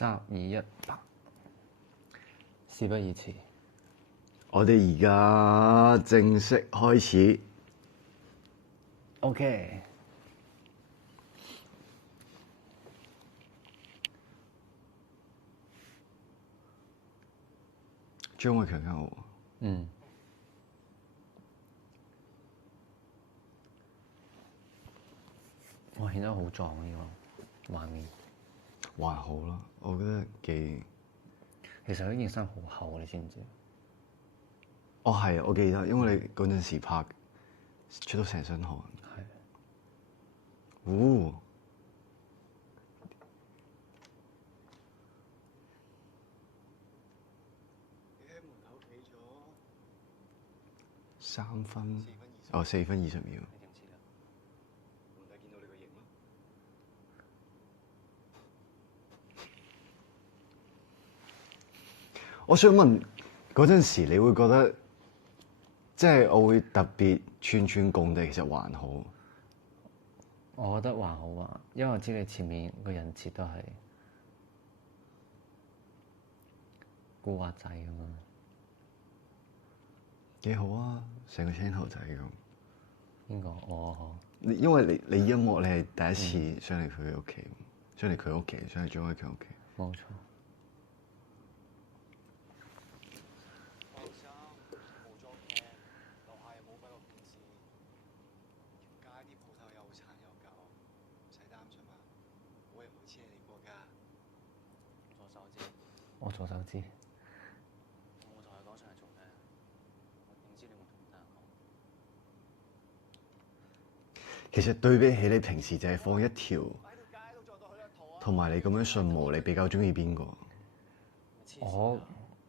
3、2、1，事不宜遲。我哋而家正式開始。OK。張偉強好。嗯。哇，顯得好壯呢個畫面。還好啦，我覺得幾。其實呢件衫好厚，你知唔知？哦，係啊，我記得，因為你嗰陣時拍出到成身汗。係。哦。你喺門口企咗3分。哦，4分20秒。你點知啊？皇帝見到你個型咯。我想問嗰陣時，你會覺得即係我會特別串串共地，其實還好。我覺得還好啊，因為我知你前面個人設都係古惑仔咁嘛。幾好啊，成個青頭仔咁。邊個？我因為你音樂你係第一次上嚟佢屋企，上嚟佢屋企，上嚟張偉強屋企。冇錯。我左手知。我同佢講上嚟做咩？我點知你會同佢講？其實對比起你平時就係放一條，同埋你咁樣順毛，你比較中意邊個？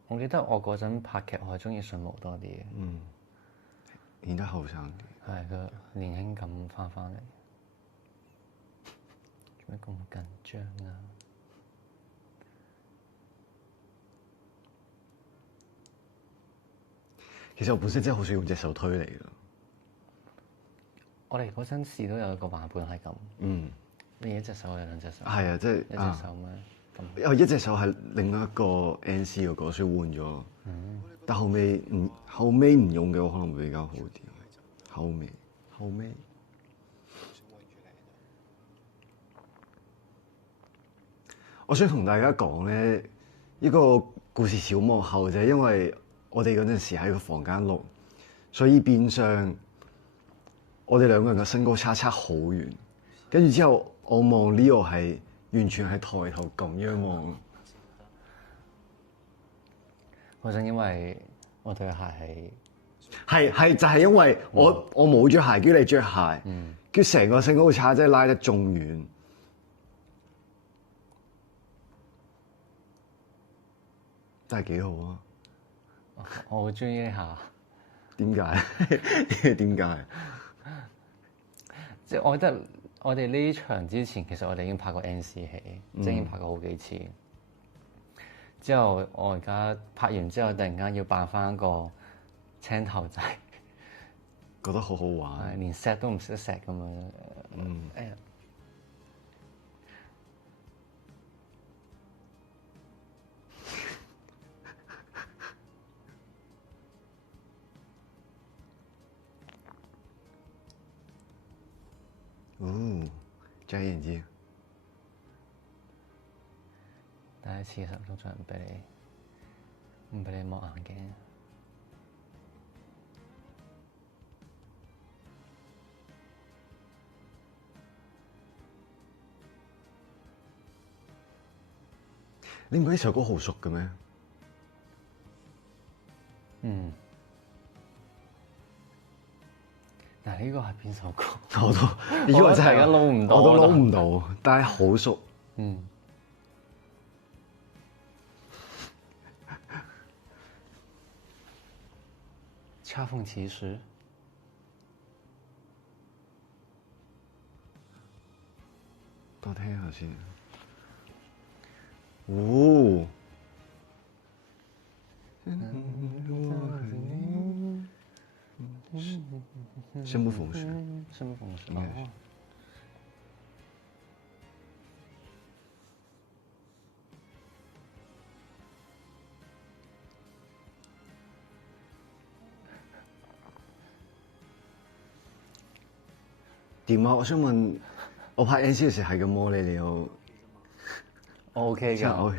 我記得我嗰陣拍劇，我係中意順毛多啲嘅。嗯，顯得後生啲。係個年輕感翻嚟。做咩咁緊張啊？其實我本身真係好想用隻手推你㗎。我哋嗰陣時都有一個版本係咁。嗯。你一隻手定兩隻手？係啊，即係一隻手咩？咁。因為一隻手係另外一個 NC 嗰個，所以換咗。但後尾唔用嘅話，可能會比較好啲。後尾。我想同大家講咧，呢個故事小幕後就係因為我哋嗰陣時喺個房間錄，所以變相我哋兩個人嘅身高差好遠。跟住之後，我望 Leo 係完全係抬頭咁樣望。嗰陣因為我對鞋係就係因為我冇着鞋，叫你着鞋，跟住成個身高差真係拉得仲遠。真係幾好啊！我好中意呢下。點解？點解？即係我覺得我哋呢場之前，其實我哋已經拍過 NC 戲，即係已經拍過好幾次。之後我而家拍完之後，突然間要扮翻個青頭仔，覺得好好玩。連錫都唔識得錫咁樣。哎呀！哦，摘眼睛。第一次實都仲唔俾你摸眼鏡。你唔覺得呢首歌好熟嘅咩？嗯。但係呢個係邊首歌？我都以為真係撈唔到，我都撈唔到，但係好熟。嗯。恰逢其時。多聽下先。哦。生不逢時。生不逢時。點啊？我想問，我拍 NC 嘅時係咁摸你有我 OK 㗎，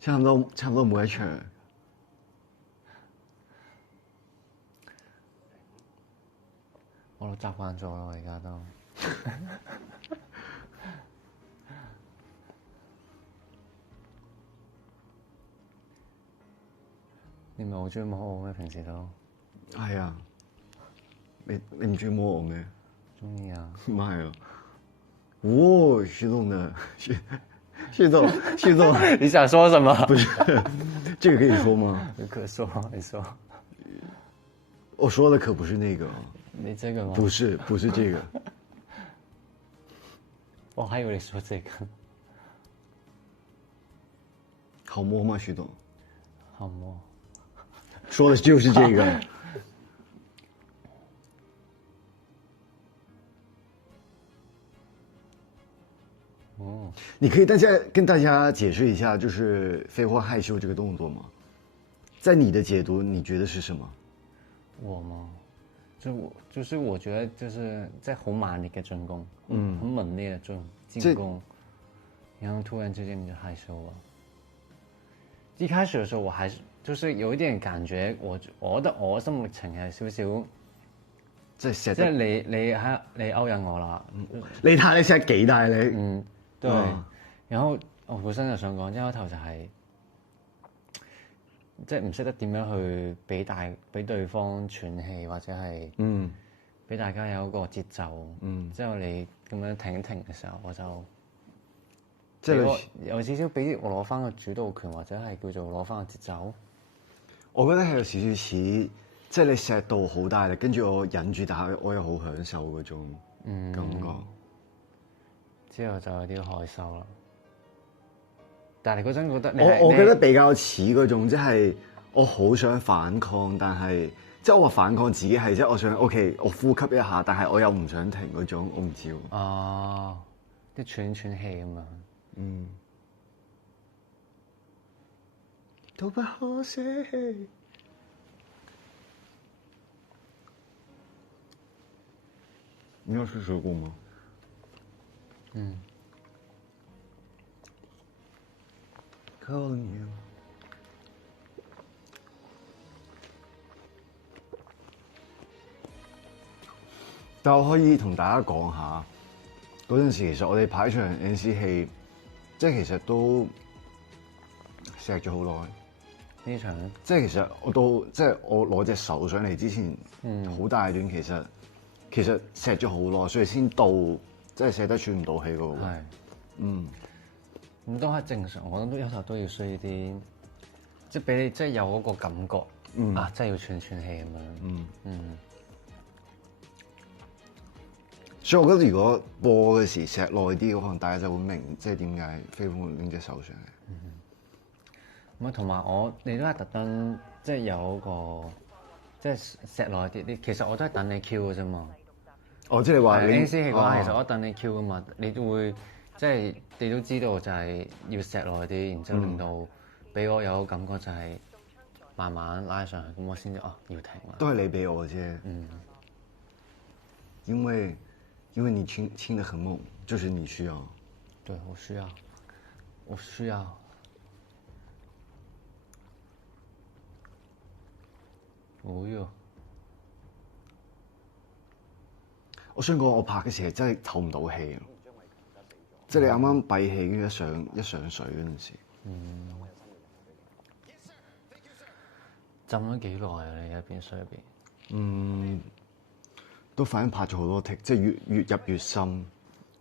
差唔多每一場。我都習慣咗啦，而家都。你唔係好中意摸我咩？平時都係啊，你唔中意摸我咩？中意啊！媽呀！哦，徐總的，徐總，你想說什麼？不是，這個可以說嗎？你可說，你說。我說的可不是那個。你這個嗎？不是這個。我還以為你說這個。好摸嗎，徐總？好摸。說的就是這個。哦，你可以跟大家解釋一下，就是廢話害羞這個動作嗎？在你的解讀，你覺得是什麼？我嗎？就是我覺得就是在好猛烈嘅進攻，很猛烈嘅進攻，然後突然之間你就害羞了。一開始的時候我還是就是有一點感覺，我覺得我心路歷程係少少，即係你勾引我啦，你睇你錫幾大你？嗯，對。然後我本身就想講，一開頭就係即係唔識得點樣去俾對方喘氣，或者係俾大家有一個節奏。之後你咁樣停一停嘅時候，我就即係有少少俾我攞翻個主導權，或者係叫做攞翻個節奏。我覺得係有少少似，即係你錫到好大力，跟住我忍住，但係我又好享受嗰種感覺。之後就有啲害羞啦。但係你嗰陣覺得我覺得比較似嗰種，即係我好想反抗，但係即係我話反抗自己係即係我想 OK，我呼吸一下，但係我又唔想停嗰種，我唔知喎。哦，啲喘氣咁樣。都不可捨棄。你有試過嗎？Calling you。但我可以同大家講下，嗰陣時其實我哋排場 NC 戲，即係其實都錫咗好耐。呢場咧，即係其實即係我攞隻手上嚟之前，好大段其實錫咗好耐，所以先到即係錫得喘唔到氣嗰個位。咁都係正常，我覺得有時候都要需要啲，即係俾你即係有嗰個感覺，啊，真係要喘氣咁樣。所以我覺得如果播嘅時錫耐啲，可能大家就會明，即係點解飛虎會拎隻手上嚟。咁啊，同埋你都係特登，即係有個即係錫耐啲。其實我都係等你 Q 嘅啫嘛。哦，即係話 NC 戲嘅話，其實我等你 Q 噶嘛，你都會即係你都知道就係要錫耐啲，然之後令到俾我有個感覺就係慢慢拉上去，咁我先至要停啦。都係你俾我啫。因為你親得很猛，就是你需要。對，我需要。哦喲！我想講，我拍嘅時候真係透唔到氣，即係你啱啱閉氣，跟住一上水嗰陣時。浸咗幾耐啊？你喺邊水入邊？都反正拍咗好多剔，即係越入越深。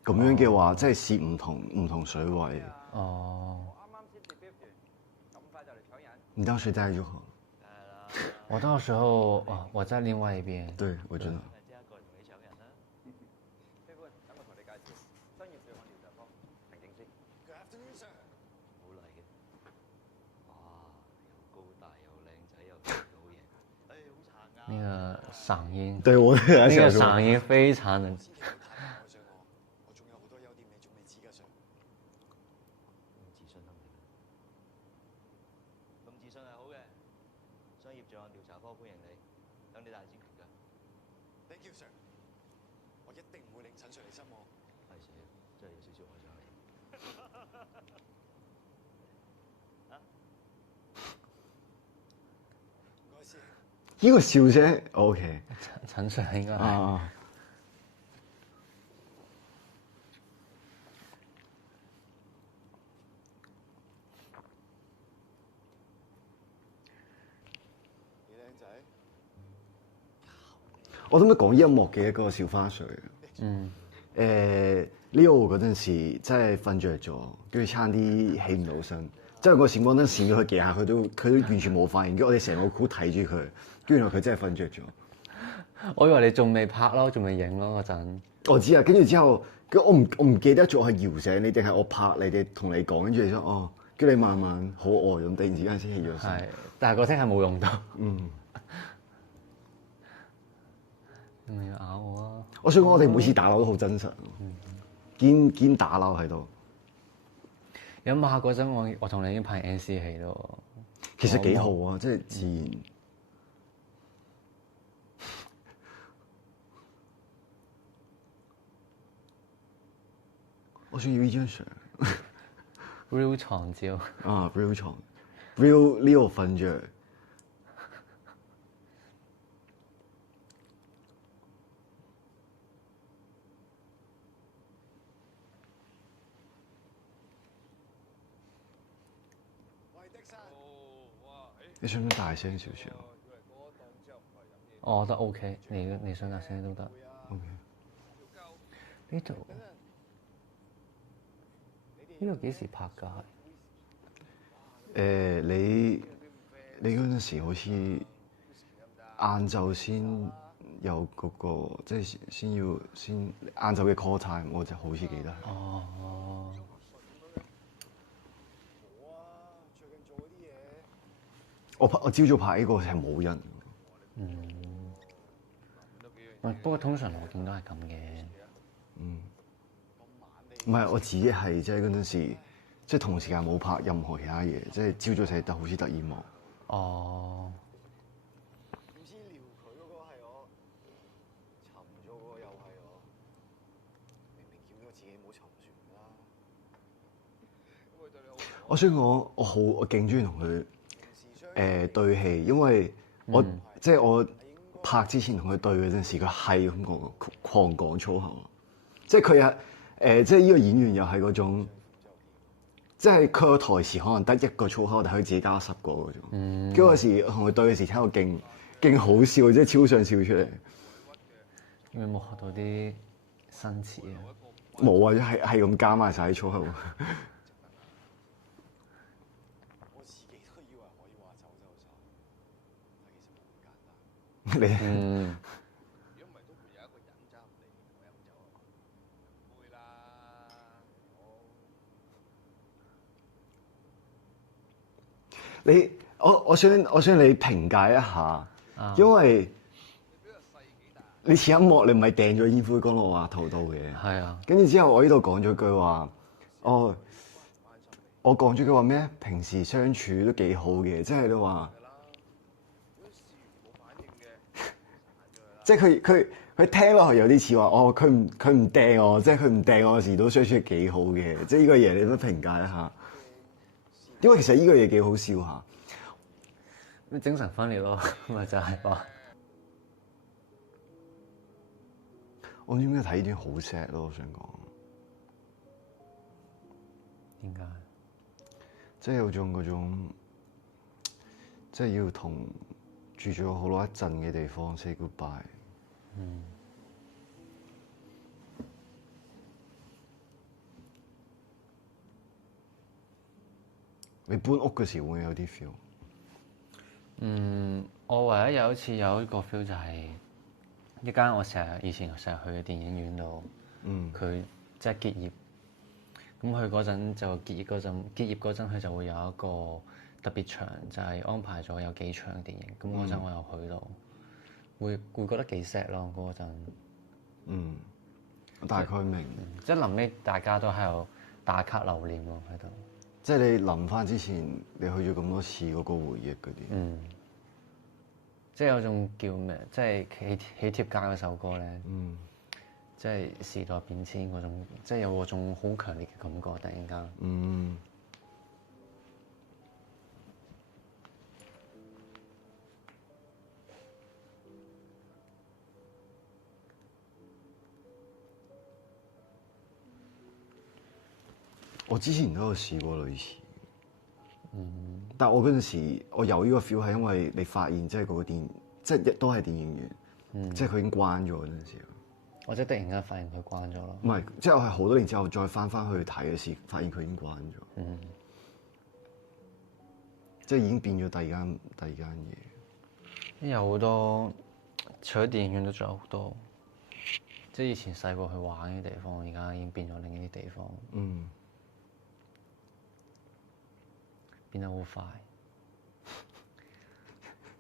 咁樣嘅話，即係試唔同水位。哦。你當時在就好。我到時候我在另外一邊。對，我知道。那個嗓音，對我那個嗓音非常的。我仲有好多優點你仲未知㗎，Sir。咁自信得唔得？咁自信係好嘅，商業罪案調查科歡迎你，等你大展拳腳。Thank you, Sir。我一定唔會令陳 Sir 你失望。係死，真係有少少愛上你。唔該師兄。呢個笑聲 OK 陳 Sir 應該係。啊。你靚仔。我諗都講音樂嘅一個小花絮。嗯。Leo 嗰陣時真係瞓着咗，跟住差啲起唔到身。即係個閃光燈閃咗佢幾下，佢都完全冇發現。跟住我哋成個 crew 睇住佢，跟住原來佢真係瞓着咗。我以為你仲未拍咯，仲未影咯嗰陣。我知啊，跟住之後，我唔記得咗係搖醒你定係我拍你哋同你講，跟住你話哦，叫你慢慢好呆咁，突然之間先起咗身。係，但係個聲係冇用到。嗯。你咪要咬我啊！我想講，我哋每次打鬧都好真實，堅打鬧喺度。有下嗰陣，我同你已經拍 NC 戲咯。其實幾好啊，即係自然。我想要呢張相。real 床照。啊 ，real 床，real Leo 瞓着。喂，的山。你想唔想大聲少少？我覺得 OK，你想大聲都得。OK。呢度幾時拍㗎？你嗰陣時好似晏晝先有嗰個，即係先晏晝嘅 call time，我就好似記得。哦。冇啊，最近做嗰啲嘢。我朝早拍呢個係冇人。不過通常我見都係咁嘅。唔係我自己係即係嗰陣時，即係同時間冇拍任何其他嘢，即係朝早寫得好似得意幕。哦。唔知撩佢嗰個係我，沉咗嗰個又係我。明明叫咗我自己唔好沉船啦。我想講，我勁中意同佢對戲，因為我、即係我拍之前同佢對嗰陣時，佢係咁講狂講粗口，即係佢又即係呢個演員又係嗰種，即係佢個台詞可能得一個粗口，但係佢自己加10個嗰種。跟住嗰時同佢對嘅時，聽到勁好笑，即係超想笑出嚟。有冇學到啲新詞啊？冇啊，係咁加埋晒啲粗口。我自己都以為可以話走就走，但其實冇咁簡單。你如果唔係都會有一個人揸唔嚟我飲酒啊嘛。唔會啦，我想你評價一下，因為你前一幕你唔係掟咗煙灰缸落話頭度嘅，係啊。跟住之後我呢度講咗句話，我講咗句話咩？平時相處都幾好嘅，即係你話，即係佢聽落去有啲似話，佢唔掟我，即係佢唔掟我時都相處得幾好嘅，即係呢個嘢你都評價一下，因為其實呢個嘢幾好笑下。咩精神分裂咯，咪就係話。我點解睇呢段好 sad 咯？我想講，點解？即係有種嗰種，即係要同住咗好耐一陣嘅地方 say goodbye。你搬屋嘅時候會唔會有啲 feel？我唯一有一次有一個 feel 就係一間我以前成日去嘅電影院度，佢即係結業。咁佢嗰陣就結業嗰陣，佢就會有一個特別場，就係安排咗有幾場電影。咁嗰陣我又去到，會覺得幾 sad 咯嗰陣。我大概明。即係臨尾大家都喺度打卡留念咯喺度。即係你諗翻之前，你去咗咁多次嗰個回憶嗰啲。即係有種叫咩？即係喜帖街嗰首歌咧。即係時代變遷嗰種，即係有嗰種好強烈嘅感覺，突然間。嗯。我之前都有試過類似，但我嗰陣時我有呢個 feel 係因為你發現即係嗰個電，即係都係電影院，即係佢已經關咗嗰陣時。或者突然間發現佢關咗咯。唔係，即係我係好多年之後再翻去睇嘅時，發現佢已經關咗。即係已經變咗第二間嘢。有好多，除咗電影院都仲有好多，即係以前細個去玩嘅地方，而家已經變咗另一啲地方。變得好快。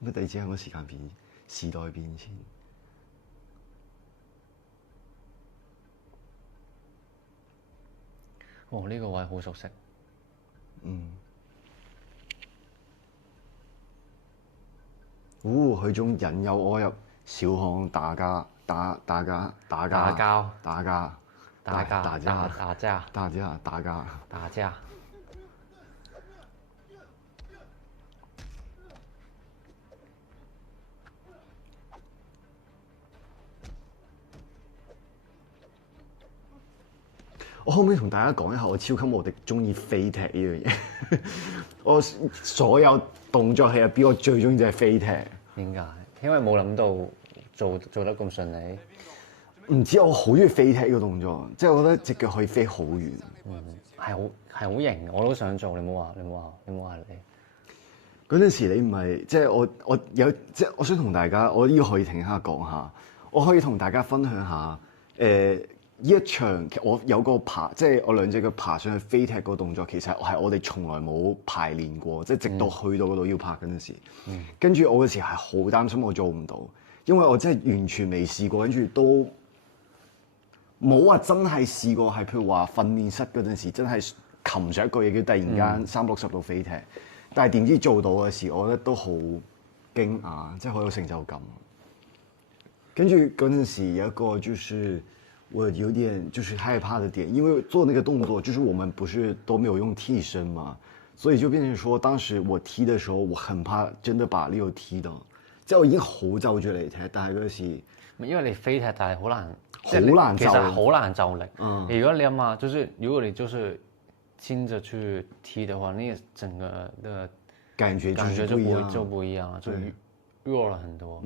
咁第二次香港時代變遷。哦，呢個位好熟悉。佢仲引誘我入小巷打交。我可唔可以同大家講一下，我超級無敵中意飛踢呢樣嘢。我所有動作戲入邊，我最中意就係飛踢。點解？因為冇諗到做得咁順利。唔知我好中意飛踢呢個動作，即係我覺得隻腳可以飛好遠。係好型，我都想做。你唔好話你。嗰陣時你唔係即係我有即係我想同大家，我呢個可以停下講下，我可以同大家分享下呢一場我有個即係我兩隻腳爬上去飛踢個動作，其實係我哋從來冇排練過，即係直到去到嗰度要拍嗰陣時，跟住我嗰時係好擔心我做唔到，因為我真係完全未試過，跟住都冇話真係試過係譬如話訓練室嗰陣時真係擒上一個嘢叫突然間360度飛踢，但係點知做到嘅時，我覺得都好驚訝，即係好有成就感。跟住嗰陣時有一個就是我有點就是害怕的點，因為做那個動作，就是我們不是都沒有用替身嘛，所以就變成說，當時我踢的時候，我很怕真的把Leo踢到，即係我已經好就住嚟踢，但係嗰時因為你飛踢，但係好難，好難就，其實好難就力。如果你諗下，就是如果你就是親着去踢的話，那整個的感覺就不一樣，就弱了很多。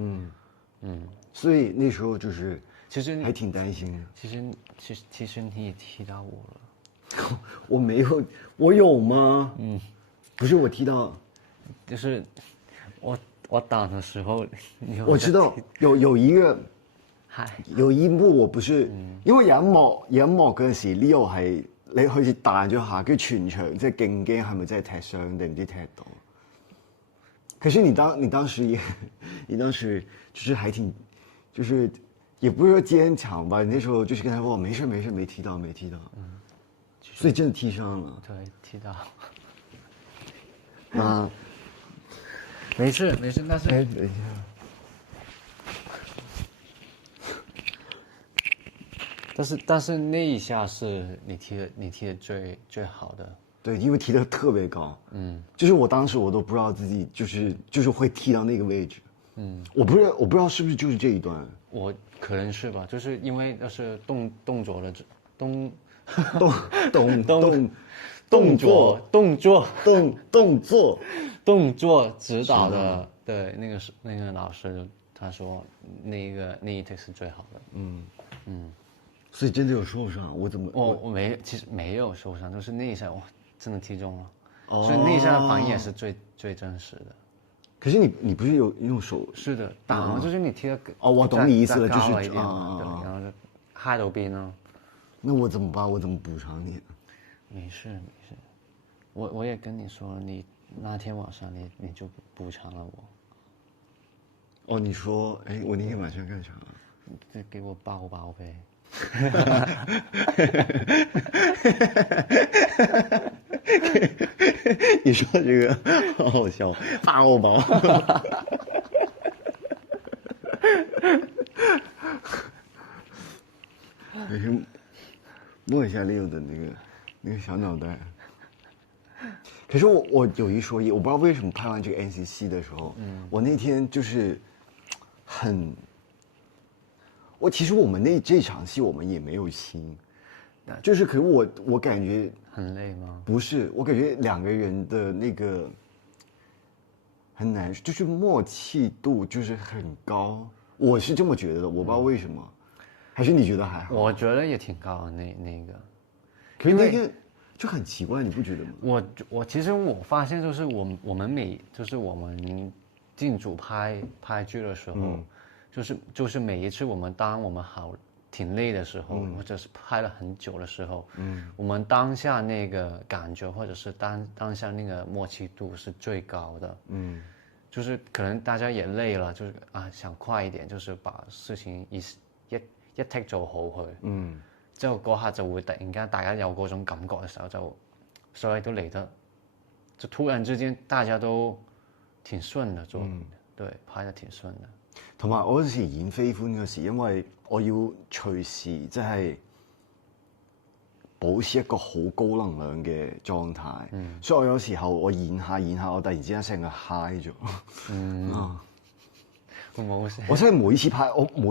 所以那時候就是其實還挺擔心的。其實你也踢到我了。我沒有，我有嗎？不是我踢到，就是我擋的時候，我知道有一幕我不是，因為有一幕嗰陣時 Leo 係你好似彈咗下，跟住全場即係勁驚係咪真係踢傷定唔知踢到？可是你當時就是還挺，就是也不是說堅強吧，你那時候就是跟他說沒事沒踢到，所以真的踢傷了。對，踢到。沒事，但是等一下。但是那一下是你踢的最好的。對，因為踢得特別高，就是我當時我都不知道自己就是會踢到那個位置，我不知道是不是就是這一段，我可能是吧，就是因為那是動作的動作指導的，對，那個老師他說那一 take 是最好的，所以真的有受傷，我怎麼我沒，其實沒有受傷，就是那一下哇真的踢中了，所以那一下的反應也是最真實的。可是你不是有用手？是的，擋就是你踢的我懂你意思了，就是對，然後就害到邊了。那我怎麼辦？我怎麼補償你？沒事，我也跟你說，你那天晚上你就補償了我。哦，你說，哎，我那天晚上幹啥？就給我抱唄。你說這個好好笑，抱抱。摸一下 Leo 的那个小脑袋。可是我有一说一，我不知道为什么拍完这个 NCC 的时候，我那天就是其实我们这场戏我们也没有亲，就是可是我感觉很累吗？不是，我感觉两个人的那个很难，就是默契度就是很高，我是这么觉得的，我不知道为什么，还是你觉得还好？我觉得也挺高的那个。可是那天就很奇怪，你不觉得吗？我其实我发现就是我们我们进组拍剧的时候，就是每一次我们挺累的时候，或者是拍了很久的时候，我们当下那个感觉或者是当下那个默契度是最高的，就是可能大家也累了，就是想快一點，就是把事情一 take 做好佢，之後嗰下就會突然間大家有嗰種感覺嘅時候，就所以都嚟得，就突然之間大家都挺順的做，對，拍得挺順的。同埋我嗰時演飛歡嗰時，因為我要隨時即係保持一個好高能量嘅狀態，所以我有時候我演下，我突然之間成個 high 咗。冇事。我真係每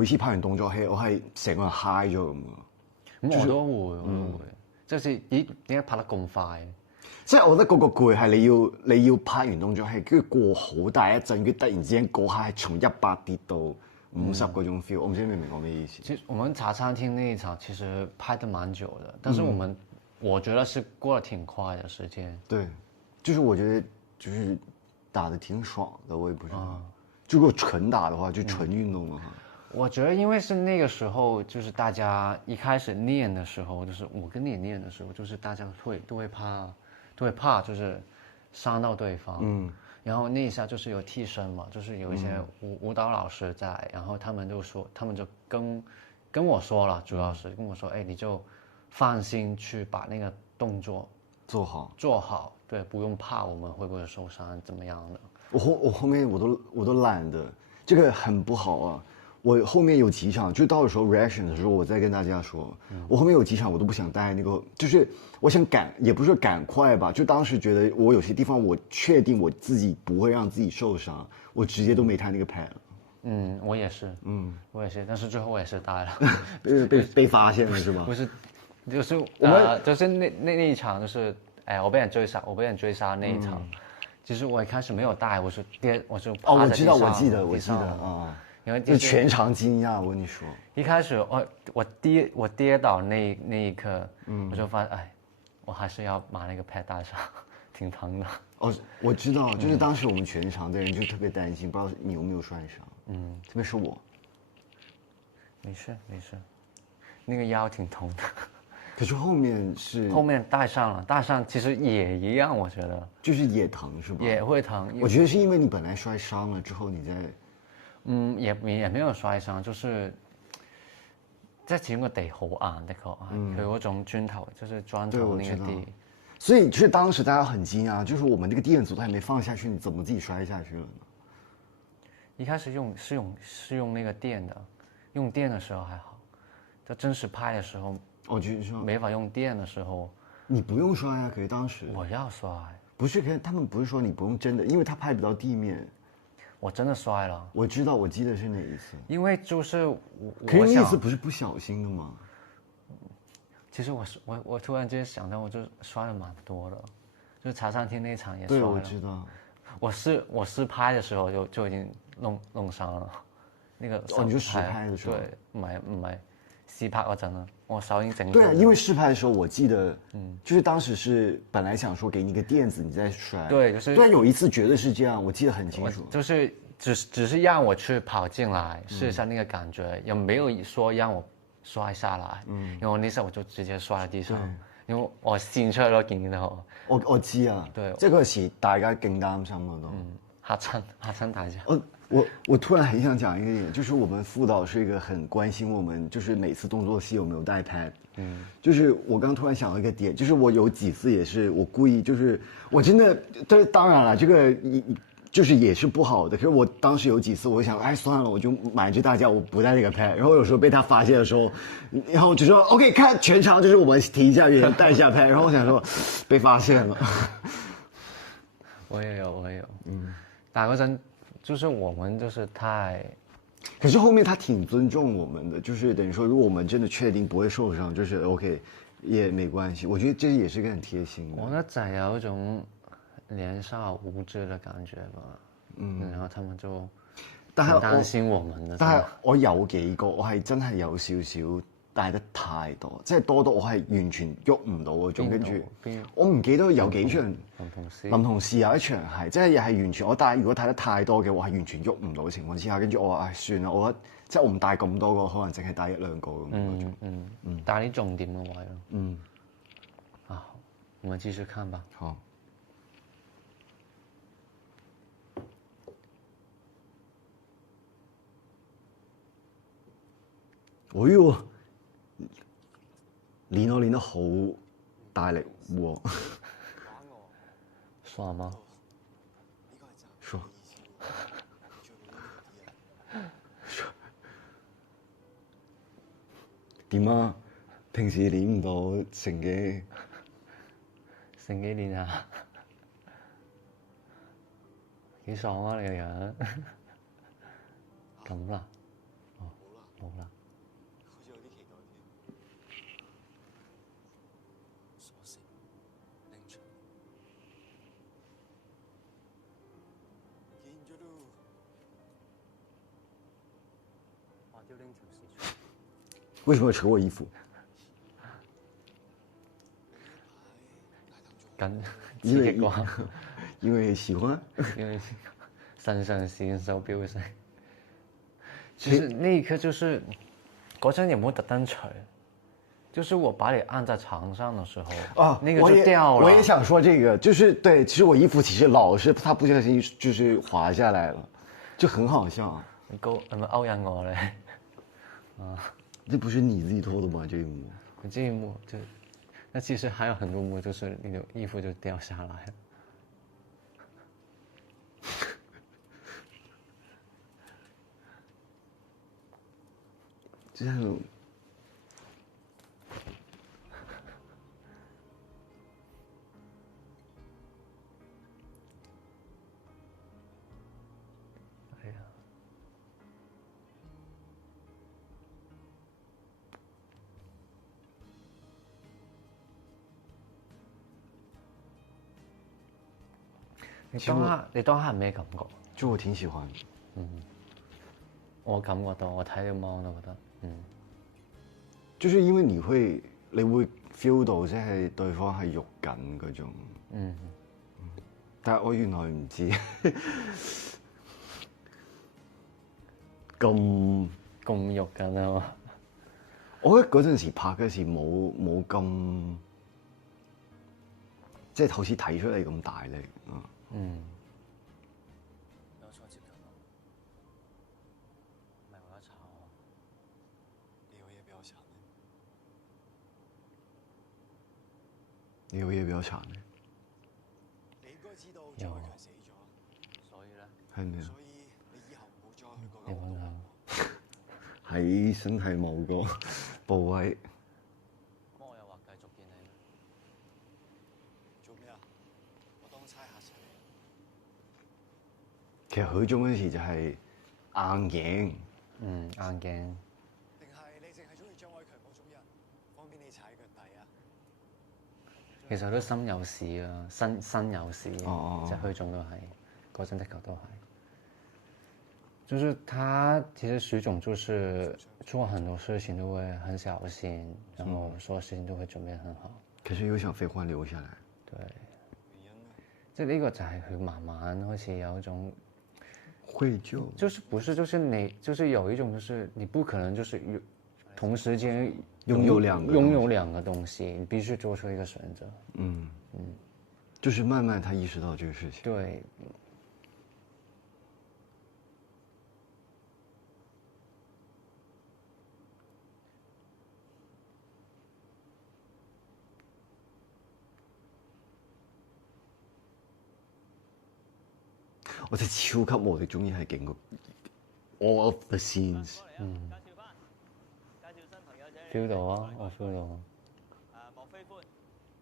次拍完動作戲，我係成個人 high 咗咁啊！咁我都會，即係咦點解拍得咁快？即係我覺得嗰個攰係你要拍完動作戲，跟住過好大一陣，跟住突然之間嗰下係從100跌到50嗰種 feel，我唔知你明唔明我咩意思？其實我們茶餐廳那一場其實拍得蠻久的，但是我覺得是過得挺快的時間。對，就是我覺得就是打得挺爽的，我也不知道。如果純打的話，就純運動的話。我覺得因為是那個時候，就是大家一開始練的時候，就是我跟你練的時候，就是大家都會怕，就是傷到對方。然後那一下就是有替身嘛，就是有一些舞蹈老師在，然後他們就跟我說了，主要是跟我說，哎，你就放心去把那個動作做好，對，不用怕我們會不會受傷，怎麼樣的。我後面我都懶得，這個很不好啊。我後面有幾場，就到的時候 reaction 的時候，我再跟大家說，我後面有幾場我都不想帶那個，就是我想也不是說趕快吧，就當時覺得我有些地方我確定我自己不會讓自己受傷，我直接都沒帶那個 pad 了。我也是，我也是，但是最後我也是帶了，被發現了是嗎？不是，就是就是那一場就是，我被人追殺那一場。其實我一開始沒有帶，我是趴在地上。我記得啊，因為就全場驚訝，我跟你說。一開始我跌倒那一刻，我就發現，我還是要把那個 pad 帶上，挺疼的。我知道，就是當時我們全場的人就特別擔心，不知道你有沒有摔傷。特別是我。沒事，那個腰挺痛的。可是後面帶上其實也一樣，我覺得就是也疼是吧？也會疼。我覺得是因為你本來摔傷了之後，你再也沒有摔傷，就是即係始終個地好硬的確，佢嗰種磚頭就是磚頭那個地。所以就是當時大家很驚訝，就是我們那個電阻都還沒放下去，你怎麼自己摔下去了呢？一開始是用那個電的，用電的時候還好，在真實拍的時候。就是說沒法用電的時候，你不用摔啊，可是當時我要摔，不是，可是他們不是說你不用真的，因為他拍不到地面，我真的摔了。我知道，我記得是哪一次，因為就是可是那一次不是不小心的嗎？其實我突然間想到，我就摔了蠻多的，就是茶餐廳那一場也摔了。對，我知道。我試拍的時候就已經弄傷了，那個你就試拍的時候，對，唔係試拍嗰陣啦，我手已經整。對啊，因為試拍的時候，我記得，就是當時是本來想說給你一個墊子，你再摔。對，就是。對，有一次絕對是這樣，我記得很清楚。就是只是讓我去跑進來試一下那個感覺，也沒有說讓我摔下來。因為我那時候我就直接摔喺地上，因為我跣出咯，見到。我知啊，對，即係嗰時大家勁擔心啊都。嚇親大家。我突然很想講一個點，就是我們副導是一個很關心我們，就是每次動作戲有沒有帶 pad。就是我剛突然想到一個點，就是我有幾次也是我故意，就是我真的，當然了，這個就是也是不好的。可是我当时有几次，我想，哎，算了，我就瞒着大家，我不带这个 pad。然后有时候被他发现的时候，然后就说 OK， 看全场就是我们停一下，有人带一下 pad。然后我想说，被发现了。我也有，打嗰陣就是我們就是太，可是后面他挺尊重我们的，就是等于说，如果我们真的确定不会受伤，就是 OK， 也没关系。我觉得这也是个很贴心的。我覺得就係有一種年少無知的感覺吧。然後他們就但係擔心我們的。但係我有幾個，我係真係有少少帶得太多，即係多到我係完全喐唔到嗰種。跟住我唔記得有幾場林同事有一場係，即係又係完全我帶，如果帶得太多嘅，我係完全喐唔到嘅情況之下，跟住我話唉算啦，我覺得即係我唔帶咁多個，可能淨係帶一兩個咁嗰種。帶啲重點嘅位咯。啊，我們繼續看吧。好。哎呦，練我練得好大力喎！爽嗎？爽。點啊？平時練唔到成幾練下，幾爽啊！你個人咁啦，哦，冇啦。好似有啲期待添。鎖匙拎出，見咗都話要拎條匙出。為什麼要扯我衣服？緊刺激啩？因為喜歡。因為腎上腺素飆升。就是那一刻，就是嗰陣有冇特登除？就是我把你按在床上的時候，啊，那個就掉了。我也想說這個，就是對，其實我衣服其實老是它不小心就是滑下來了，就很好笑。你勾引我嘞？啊，這不是你自己脫的嗎？這一幕？這一幕就，那其實還有很多幕，就是那個衣服就掉下來了。這樣。哎呀，你當下係咩感覺？就我挺喜歡的。我感覺到，我睇你 mon 都覺得，就是因為你會 feel 到即係對方係喐緊嗰種。但係我原來唔知咁喐緊啊嘛。我覺得嗰陣時拍嗰時冇咁，即係好似睇出嚟咁大力。有錯接近我，唔係我一炒啊！你有嘢比較慘咩？你有嘢比較慘咩？你應該知道張偉強死咗，所以咧，係咩啊？所以你以後唔好再去嗰你揾下。喺身體某個部位。咁我又話繼續見你。做咩啊？我當差嚇親你。其實許總嗰時就係硬頸。硬頸。定係你淨係中意張偉強嗰種人，方便你踩腳底啊？其實都心有事啊，身有事，即係許總都係，嗰陣的確都係。就是他其實許總就是做很多事情都會很小心，然後所有事情都會準備很好。可是又想飛歡留下來。對。原因咧？即係呢個就係佢慢慢開始有一種愧疚。就是不是就是你就是有一種就是你不可能就是同時間擁有兩個東西，你必須做出一個選擇。就是慢慢他意識到這個事情。對。我真係超級無敵中意係勁過 all of the scenes。feel 到啊，我 feel 到。莫非歡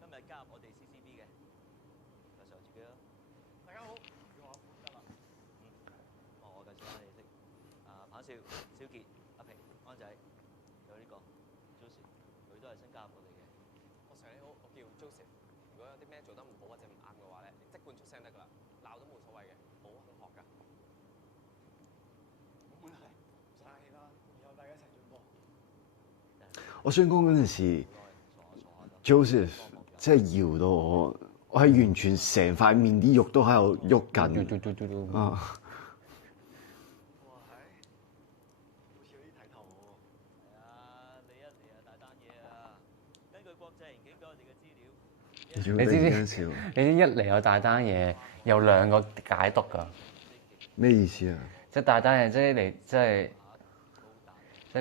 今日加入我哋 CCB 嘅，介紹自己啦。大家好，叫我得啦。我介紹下你識。彭少、小傑、阿平、安仔，有呢個 Joseph，佢都係新加入我哋嘅。我 Sir 你好，我叫 Joseph。如果有啲咩做得唔好或者唔啱嘅話咧，你即管出聲得㗎啦，鬧都冇所謂嘅，好肯學㗎。冇問題，唔使客氣啦，以後大家一齊進步。我想講嗰陣時，Joseph 真係搖到我係完全成塊面啲肉都喺度喐緊。啊！哇係，好似有啲睇頭喎。係啊，你一嚟啊大單嘢啊！根據國際刑警俾我哋嘅資料，你你知唔知笑你知一嚟有大單嘢，有兩個解讀㗎。咩意思啊？即係大單嘢，即係嚟，即係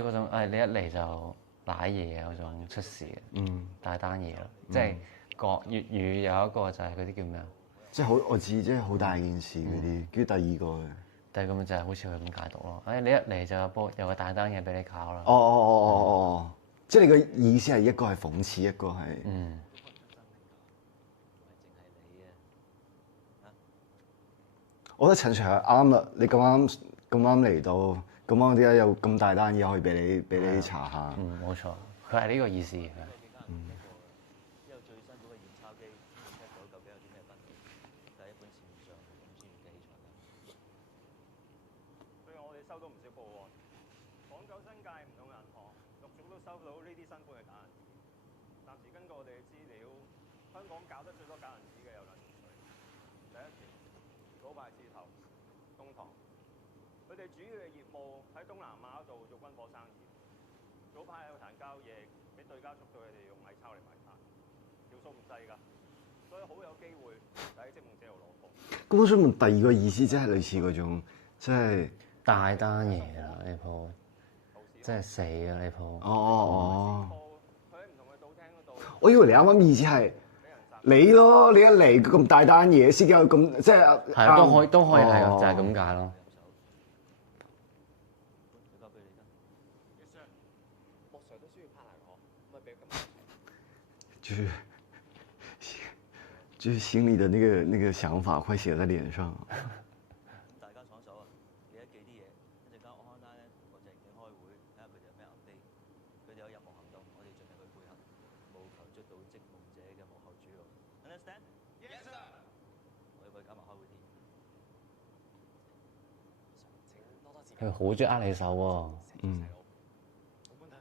嗰種你一嚟就賴嘢嗰種出事嘅。嗯，大單嘢咯，即係粵語有一個就係嗰啲叫咩啊？即係好，我知，即係好大件事嗰啲。跟住第二個嘅，第二個咪就係好似佢咁解讀咯。你一嚟就有個大單嘢俾你考啦。哦，即係你嘅意思係一個係諷刺，一個係嗯，我覺得陳 Sir 係啱啦。你咁啱嚟到，咁啱點解有咁大單嘢可以俾你查下？冇錯，佢係呢個意思嘅。之後最辛苦嘅驗鈔機 check 到究竟有啲咩不對，但係一般市面上係咁專業嘅器材㗎。最近我哋收到唔少報案，港九新界唔同銀行陸續都收到呢啲新款嘅假銀紙。暫時根據我哋嘅資料，香港搞得最多假銀紙嘅有兩條水。第一條早排字頭東塘，佢哋主要嘅業務喺東南亞嗰度做軍火生意。早排有談交易，俾對家捉到佢哋用偽鈔嚟買單，條數唔細㗎，所以好有機會喺積夢者度攞貨。咁我想問第二個意思，即係類似嗰種，即係大單嘢啦呢鋪，真係死啊呢鋪。哦。佢喺唔同嘅賭廳嗰度。我以為你啱啱意思係你咯，你一嚟咁大單嘢，先有咁即係係啊，都可以係哦就係咁解咯。交俾你得。莫 Sir 都需要 partner 嘅嗬，可唔可以俾佢咁就是心裡的那個想法，快寫在臉上。咁大家爽手啊！記得記啲嘢，一陣間我開單咧同國際刑警開會，睇下佢哋有咩 update。佢哋有任何行動，我哋盡力去配合，務求捉到積夢者嘅幕後主腦。Understand？ Yes sir。我哋會加埋開會添。請多多指教。佢好中意握你手喎。嗯。冇問題。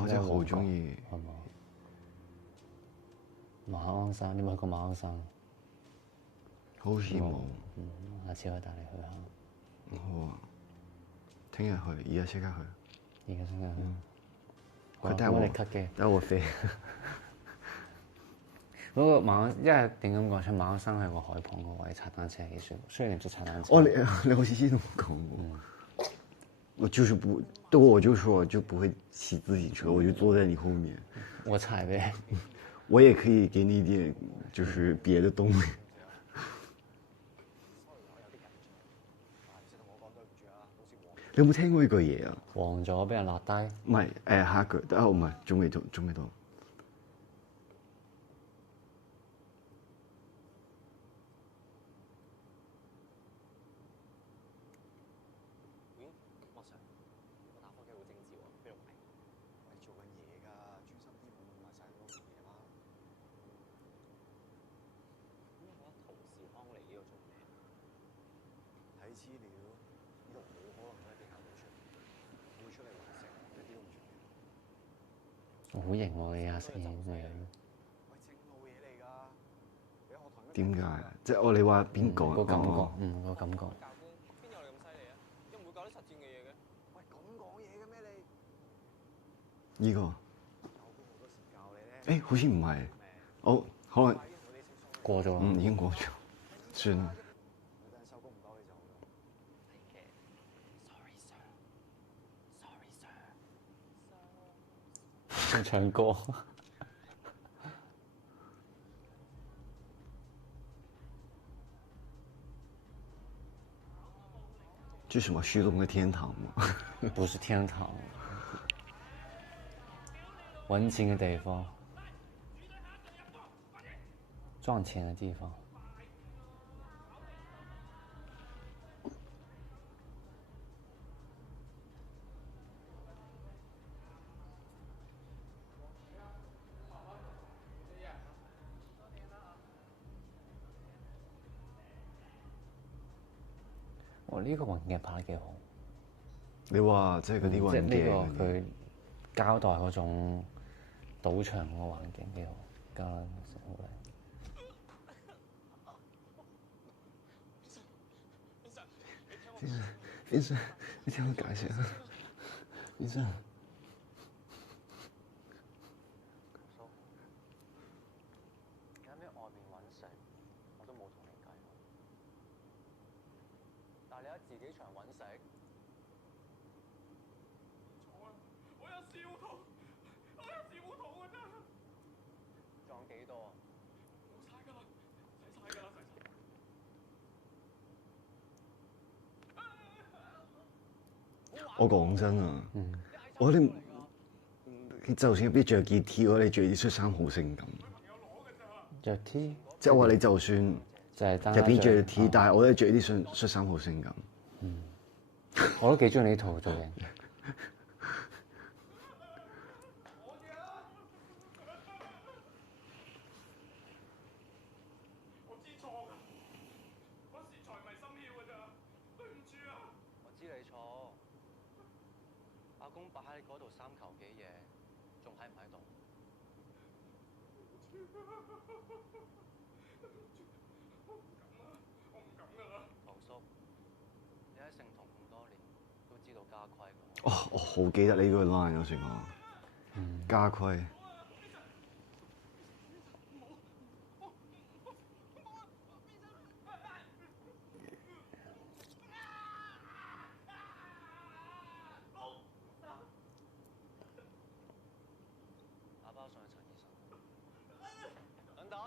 我真係好中意。係嘛？馬鞍山，你有冇去過馬鞍山？好羨慕。下次可以帶你去下。好啊。聽日去，而家即刻去。而家先去。佢帶我幫你 cut 嘅。帶我飛。嗰個馬鞍，因為點咁講？出馬鞍山係個海旁個位，踩單車係幾舒服。雖然你唔識踩單車。哦，你好似之前同我講過。我就是不，對我就說我就不會騎自行車，我就坐在你後面。我踩呗。我也可以給你一點，就是別的東西。你有冇聽過呢句嘢啊？黃咗俾人落低。唔係，下一句，唔係，仲未到。莫 Sir，我打火機好精緻喎，邊度買？我係做緊嘢㗎，專心啲，冇買晒嗰個嘢啦。咁有冇得同時康利呢個做咩？睇資料，呢度冇可能喺地下冇出，會出嚟揾食，一啲都唔出奇。好型喎！你阿食嘢咁樣。喂，正路嘢嚟㗎，俾學堂一點解？即係你話邊個？個感覺哦，個感覺。教官邊有你咁犀利啊？又唔會教啲實戰嘅嘢嘅？喂，咁講嘢嘅咩你？呢個，教官好多時教你咧。好似唔係。哦，可能過咗啦。已經過咗。算啦。有等收工唔該你就好啦。係嘅。Sorry sir。Sorry sir。仲唱歌。就什麼虛榮嘅天堂嘛？不是天堂，揾錢嘅地方，賺錢嘅地方。我呢個運鏡拍得幾好。你話即係嗰啲運即係呢鏡，個佢交代嗰種賭場嗰個環境幾好，加好靚。先生，你聽我解釋啊，先生。叔，你喺外面揾食，我都冇同你計喎。但係你喺自己場揾食。我有少肚，我有少肚㗎咋。撞幾多啊？冇晒㗎啦，洗晒㗎啦，洗晒。我講真啊，我哋就算入邊着件 T，我哋着啲恤衫好性感。着 T，即係話你就算就係單入邊着 T，哦但係我都係着啲恤衫好性感。我都幾中意呢套造型。我知錯㗎，嗰時財迷心竅㗎咋，對唔住啊！我知你錯。阿公擺喺嗰度3球幾嘢，仲喺唔喺度？我唔敢㗎啦。牛叔，你喺聖堂咁多年，都知道家規㗎。哦，我好記得你嗰個 line 嗰時我家規。打包上去陳醫生。等等。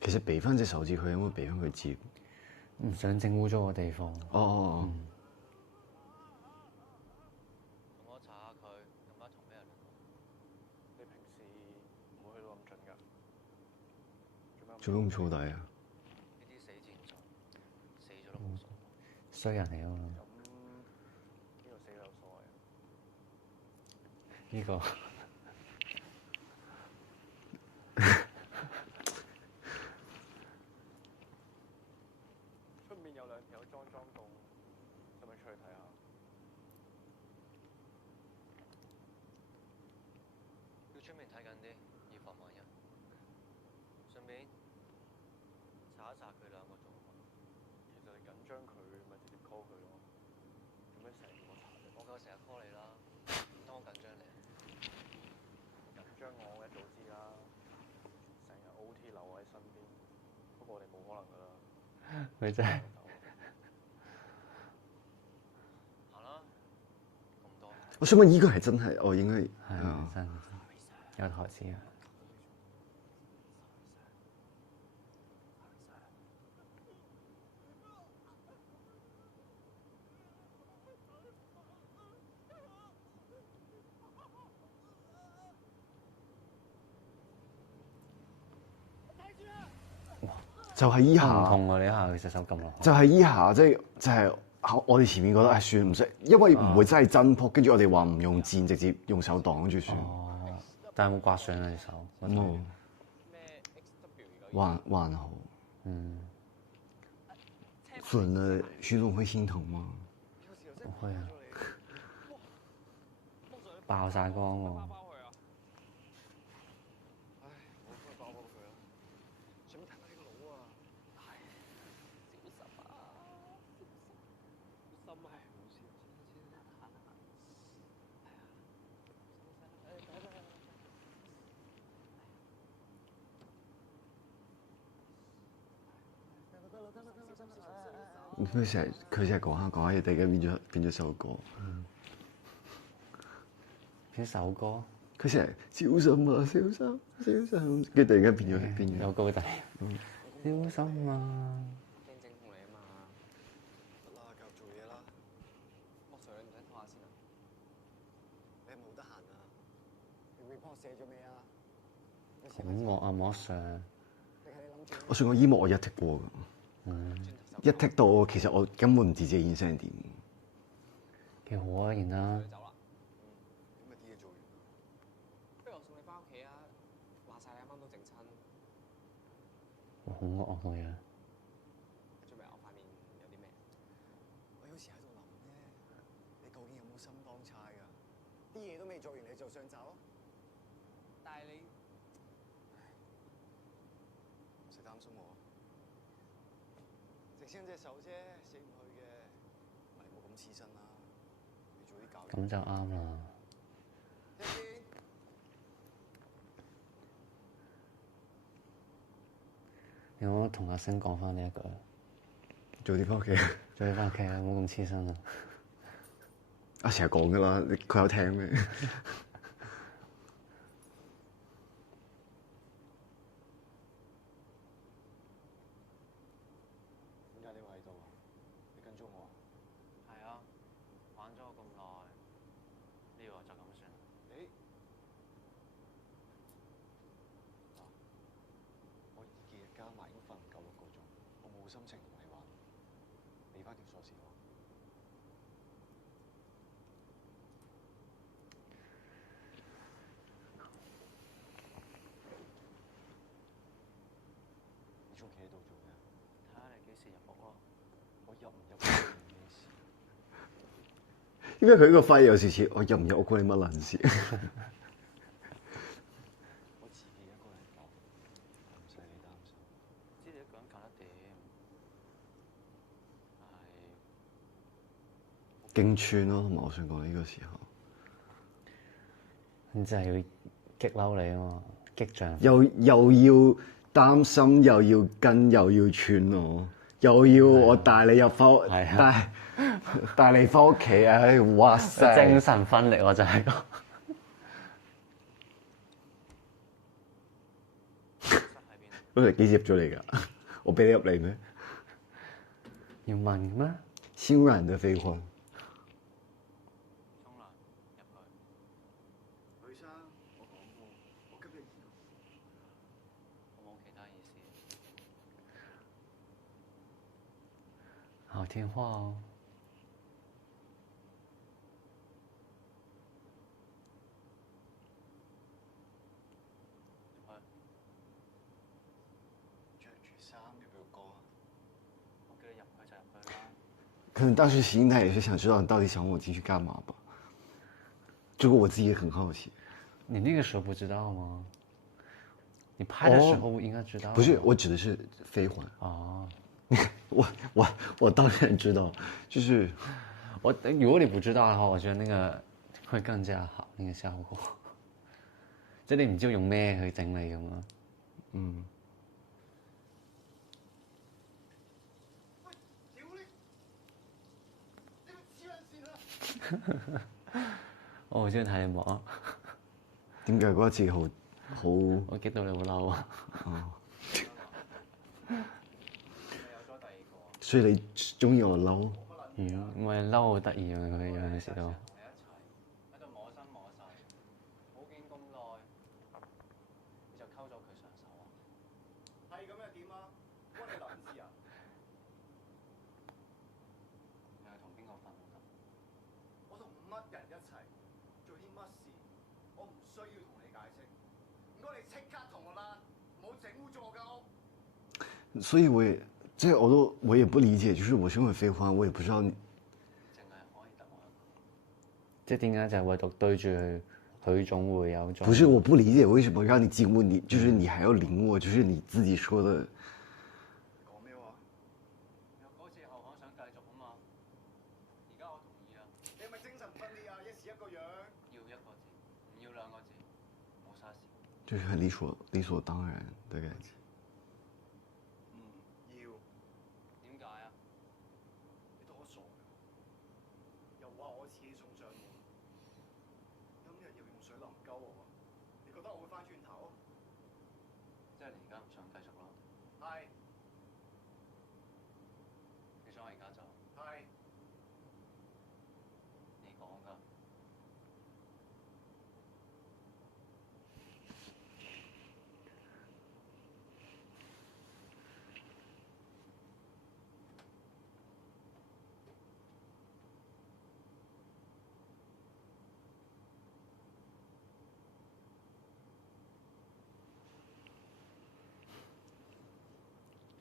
其實俾翻隻手指佢，有冇俾翻佢接？唔想整污糟個地方。哦，同我查下佢近排同咩人聯絡？你平時唔會去到咁盡㗎。做咩咁燥底啊？呢啲死戰場，死咗都冇所謂。衰人嚟啊嘛！咁呢度死咗有所謂。呢個出面有兩條友裝工，使唔使出去睇下？要出面睇緊啲，以防萬一。順便查一查佢兩個狀況。其實你緊張佢，咪直接 call 佢咯。做咩成日要我查啫？我夠成日 call 你啦，唔通我緊張你？緊張我一早知啦，成日 OT 留我喺身邊，不過我哋冇可能㗎啦。佢真係行啦，咁多。我想問呢個係真係，我應該係真有台詞啊！就係依唔下，痛喎！你一下佢隻手撳落去，就係依下，即係我哋前面覺得算唔識，因為唔會真係真撲，跟住我哋話唔用箭，直接用手擋住算。哦，但係有冇刮傷啊隻手？冇，咩 XW 而家還好。嗯，損了，徐總會心疼嗎？唔會啊，爆晒光喎！包佢啊！唉，我幫佢包佢啦。想睇下呢個腦啊！唉，小心啊！小心係冇事。佢成日講下嘢，突然間變咗首歌。邊首歌？佢成日小心啊，小心小心，跟住突然間變咗有高低。小心啊！驚整痛你啊嘛！得啦，繼續做嘢啦。莫 Sir 你唔使拖下先啊？你係咪好得閒啊？你 report 寫咗未啊？你寫咁我阿莫 Sir，定係你諗住？我上個醫幕我一剔過㗎，一剔到其實我根本唔知自己演成點。幾好啊，然啦。走啦。咁咪啲嘢做完啦。不如我送你翻屋企啊！話晒你啱啱都整親，好惡啊個樣。最尾我塊面有啲咩？我有時喺度諗咧，你究竟有冇心當差㗎？啲嘢都未做完你就想走？但係你唔使擔心我，直親隻手啫，死唔去嘅。咪冇咁黐身啦，你早啲搞掂。咁就啱啦。聽見？有冇同阿星講翻呢一句？早啲翻屋企。早啲翻屋企啊！冇咁黐身啊！啊，成日講㗎啦，佢有聽咩？點解你會喺度啊？你跟蹤我啊？係啊，玩咗我咁耐，呢個就咁算。你嗱，我2日加埋已經瞓唔夠6個鐘，我冇心情同你玩，俾翻條鎖匙我。你仲企喺度做咩？睇下你幾時入屋咯。我入唔入關你咩事？因為佢個肺有時似我入唔入屋關你乜撚事？我自己一個人搞，唔使你擔心。知你一個人搞得掂，但係勁串咯，同埋我想講呢個時候，你真係要激嬲你啊嘛，激將。又要擔心，又要跟，又要串我，又要我帶你入翻屋，係啊帶你翻屋企，唉，哇塞！精神分裂我就係講。室喺邊啊？嗰時幾時入咗嚟㗎？我俾你入嚟咩？要問咩？欣然的飛歡。沖涼入去，許生，我講過，我今日我冇其他意思。好聽話哦。着住衫入去個歌啊！我叫你入去就入去啦。可能當時心態也是想知道你到底想我進去幹嘛吧。這個我自己也很好奇。你那個時候不知道嗎？你拍的時候應該知道。不是，我指的是飛歡。哦，我當然知道，就是如果你不知道的話，我覺得那個會更加好，那個效果。即係你唔知道用咩去整理咁咯。嗯，屌你！你咪黐撚線啊！我好中意睇你望，點解覺得自己好？我激到你好嬲啊！你有咗第二個啊？所以你中意我嬲？唔係嬲好得意啊！佢有陣時都同你一齊喺度摸身摸勢，冇見咁耐，你就溝咗佢上手啊？係咁又點啊？關你撚事啊！你係同邊個瞓得？我同乜人一齊做啲乜事，我唔需要同你解釋。唔該，你即刻同我啦，唔好整污咗我間屋。所以我也不理解，就是我身為飛歡，我也不知道你。淨係可以得我一個。即係點解就係唯獨對住許總會有種？不是，我不理解為什麼讓你進屋，你就是你還要領我，就是你自己說的。你講咩話？有嗰次後巷想繼續啊嘛，而家我同意啦，你係咪精神分裂啊？一時一個樣。要一個字，唔要兩個字，冇嘥事。就是很理所當然的感覺。要。點解啊？你當我傻㗎？又話我自己送上門，今日又要鳩我，你覺得我會翻轉頭？即係你而家唔想繼續咯？係你想我而家走？係。你講㗎。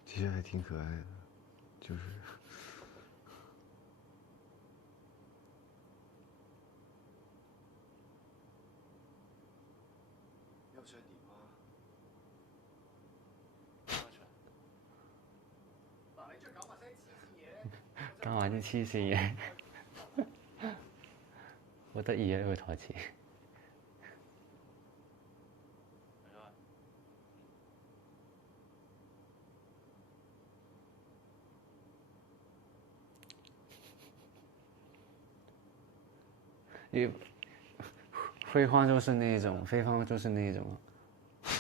其实还挺可爱的，就是又想點啊？嗱，你中意搞埋啲黐線嘢，搞埋啲黐線嘢，好得意啊！呢句台詞。也，慧芳就是那种，菲芳就是那种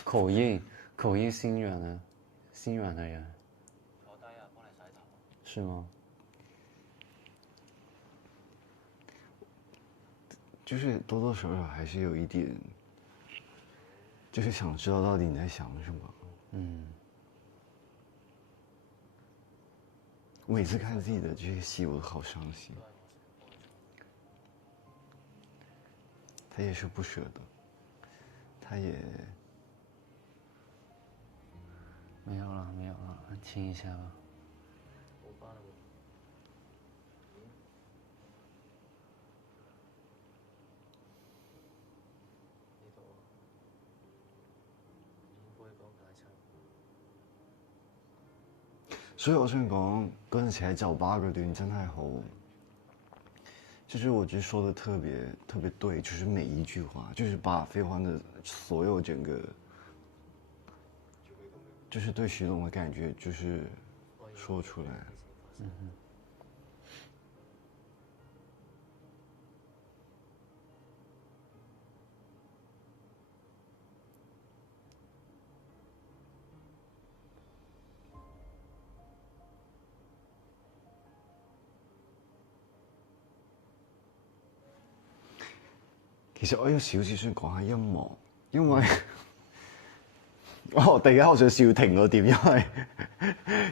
口音心软的人。坐低啊，幫你洗頭。是嗎？就是多多少少还是有一点，就是想知道到底你在想什么。嗯。我每次看自己的这些戏，我都好伤心。他也是不舍得，他也没有了，亲一下吧。冇翻啦喎。呢度啊，飲杯講解餐。所以我想講嗰陣時喺酒吧嗰段真係好，就是我覺得說的特別對，就是每一句話，就是把飛歡的所有整個，就是對徐總的感覺，就是說出來。其實我有少少想講下音樂，因為突然間我想笑停個點，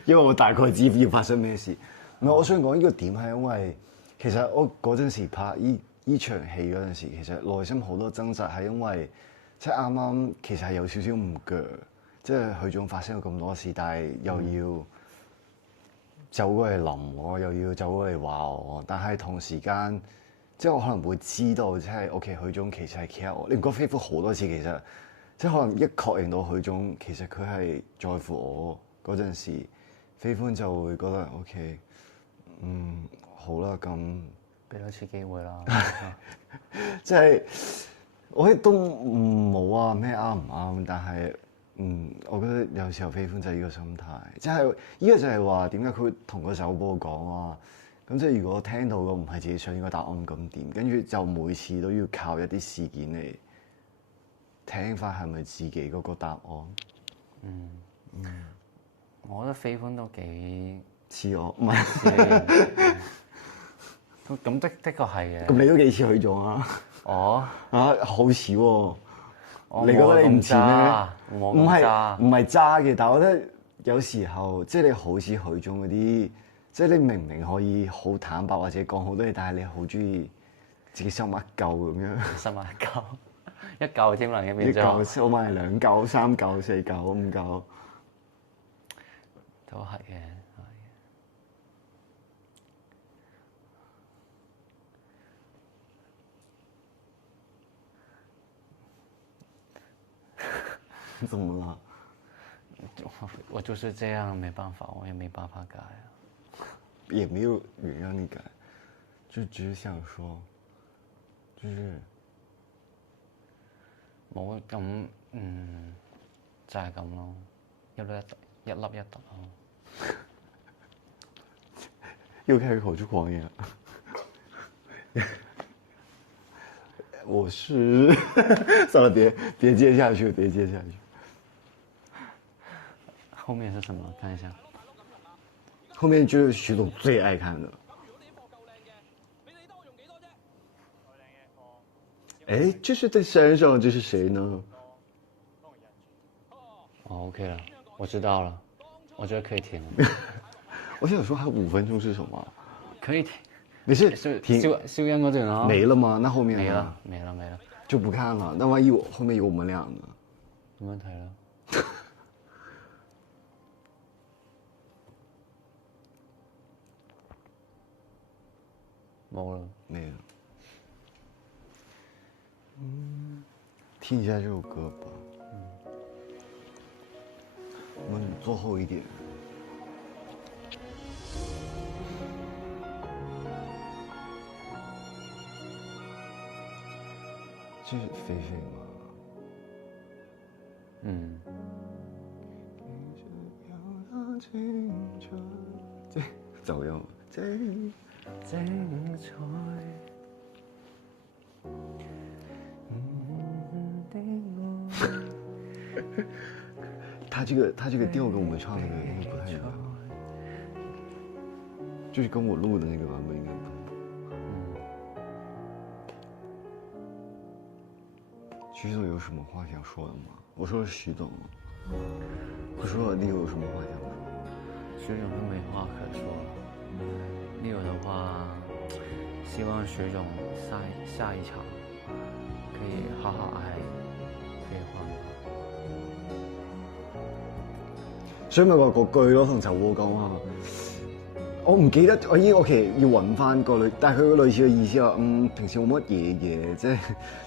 因為我大概知要發生咩事。唔係，我想講呢個點係因為其實我嗰陣時拍依場戲嗰陣時，其實內心好多掙扎，係因為即係啱啱其實係有少少唔腳，即係許總發生咗咁多事，但係又要走過嚟淋我，又要走過嚟話我，但係同時間。即係我可能會知道，即係 OK，許總其實係 care 我。你唔覺得飛歡好多次其實，即係可能一確認到許總其實佢係在乎我嗰陣時，飛歡就會覺得 OK，好啦咁，俾多次機會啦。即係我亦都冇話咩啱唔啱，但係我覺得有時候飛歡就係呢個心態，即係呢個就係話點解佢會同個首播講話。咁即係如果聽到個唔係自己想要個答案咁點？跟住就每次都要靠一啲事件嚟聽翻係咪自己嗰個答案？我覺得飛歡都幾似我，唔係。咁的確係嘅。咁你都幾似許總啊？哦。好似喎。我你覺得你唔似咩？唔係渣嘅，但係我覺得有時候即係你好似許總嗰啲。即係你明明可以好坦白或者講好多嘢，但係你好中意自己收埋一嚿咁樣。收埋一嚿添啦，一嚿收埋2嚿、3嚿、4嚿、5嚿，都係嘅，係。怎麼啦？我就是這樣，沒辦法，我也沒辦法改啊。也沒有人讓你改，就只是想說，就是冇咁，就係咁咯，一粒一突咯。又開始口出狂言。我是算了，别接下去，别接下去。后面是什么？看一下。后面就是徐总最爱看的。哎，这是在山上，这是谁呢？哦，OK 了，我知道了，我觉得可以停了。我想说还有5分钟是什么？可以停。没事，燒停。燒音嗰段咯。没了吗？那后面呢沒了，就不看了。那万一后面有我们俩呢？冇問題啦。冇了。没了。听一下这首歌吧。我们坐后一点。这是菲菲吗？嗯。走樣精彩。他这个调跟我们唱的那个不太一样，就是跟我录的那个版本应该不太一样。徐总有什么话想说的吗？我说是徐总，我说你有什么话想说？徐总都没话可说了。Leo的话，希望徐总下一場可以好好愛飛歡。所以咪話嗰句咯，同陳和講話。我唔記得，我已經我其實要揾翻個類，但係佢個類似嘅意思話，平時冇乜嘢嘅，即係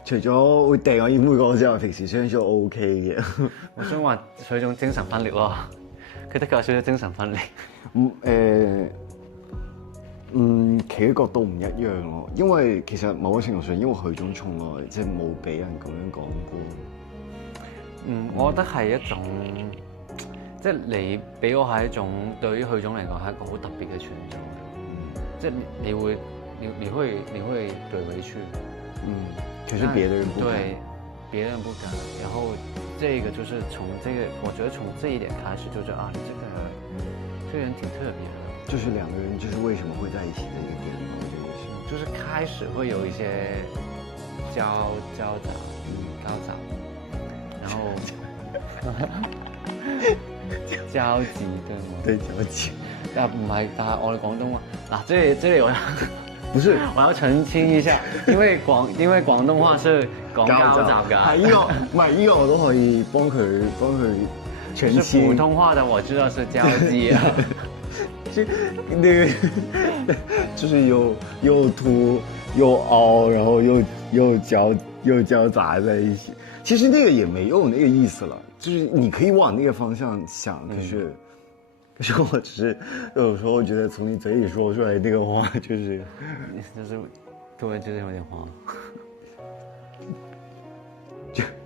除咗會掟我煙灰缸之外，平時相處 O K 嘅。我想話徐總精神分裂咯，佢的確有少少精神分裂。企嘅角度唔一樣咯，因為其實某個程度上，因為許總從來即係冇俾人咁樣講過。我覺得係一種，即係你俾我係一種對於許總嚟講係一個好特別嘅存在。即係你會對委屈。可是別的人不敢。對，別人不敢。然後這個就是從這個，我覺得從這一點開始就是啊，這個人挺特別的。就是兩個人就是為什麼會在一起的一個點嘛，我覺得是。就是開始會有一些交雜，然後交集對嗎？對，交集。但唔係，但係我哋廣東話嗱，這裡我要不是，我要澄清一下，因為廣東話是講交雜㗎。係呢個，唔係呢個我都可以幫佢澄清。是普通話的，我知道是交際啊。就那個就是又凸又凹，然後又交雜在一起。其實那個也沒有那個意思了，就是你可以往那個方向想，可是我只是有時候覺得從你嘴裡說出來那個話，就是突然覺得有點慌。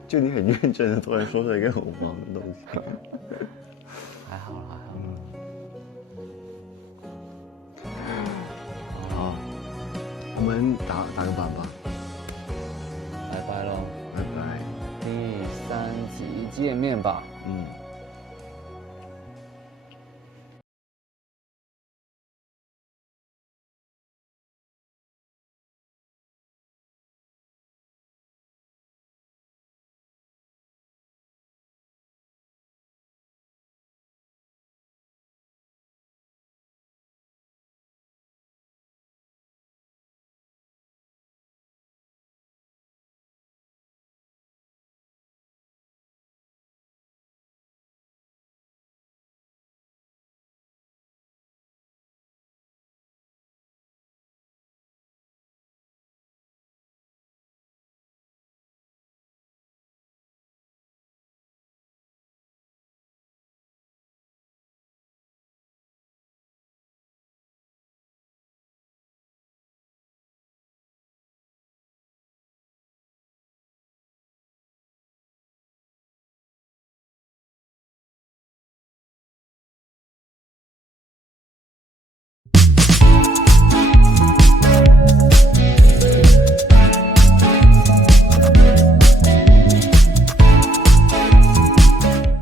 就你很認真的突然說出來一個很慌的東西。還好啦。好，我們打個板吧。拜拜咯，拜拜。第3集見面吧。